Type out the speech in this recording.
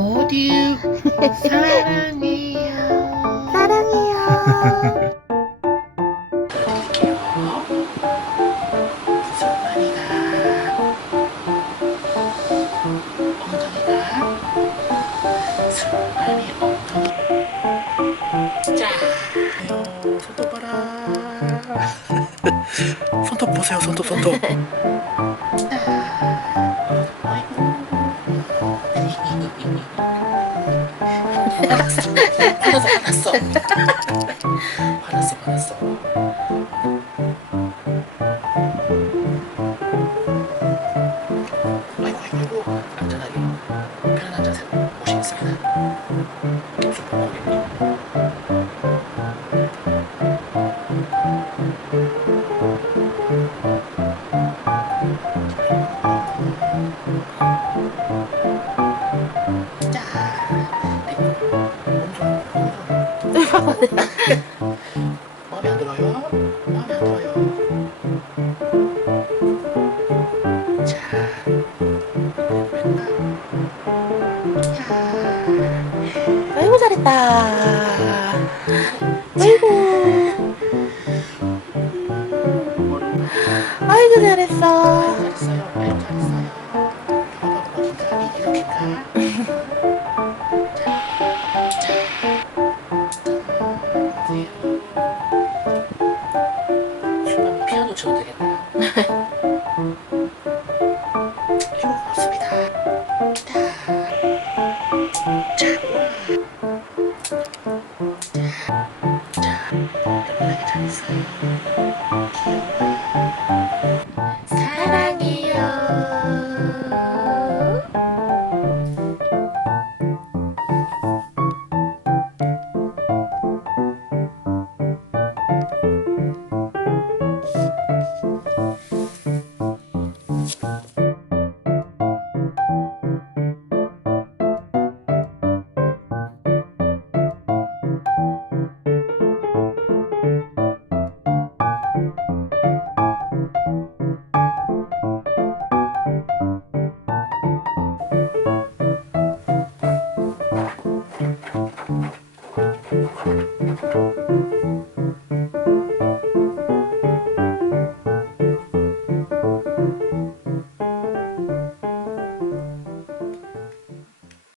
모두 사랑해요. 사랑해요. 드릴게요. 손만이가 엉덩이가 손만이 엉덩이. 자, 손톱 봐라. 손톱 보세요, 손톱, 손톱. 화났어. 화났어, 화났어. 화났어, 아이고, 아이고. 안전하게 편안한 자세로 모시겠습니다. 마음에 안 들어요? 마음에 안 들어요? 자. 야, 아이고 잘했다. 아이고. 아이고 잘했어. 잘했어요. 说你这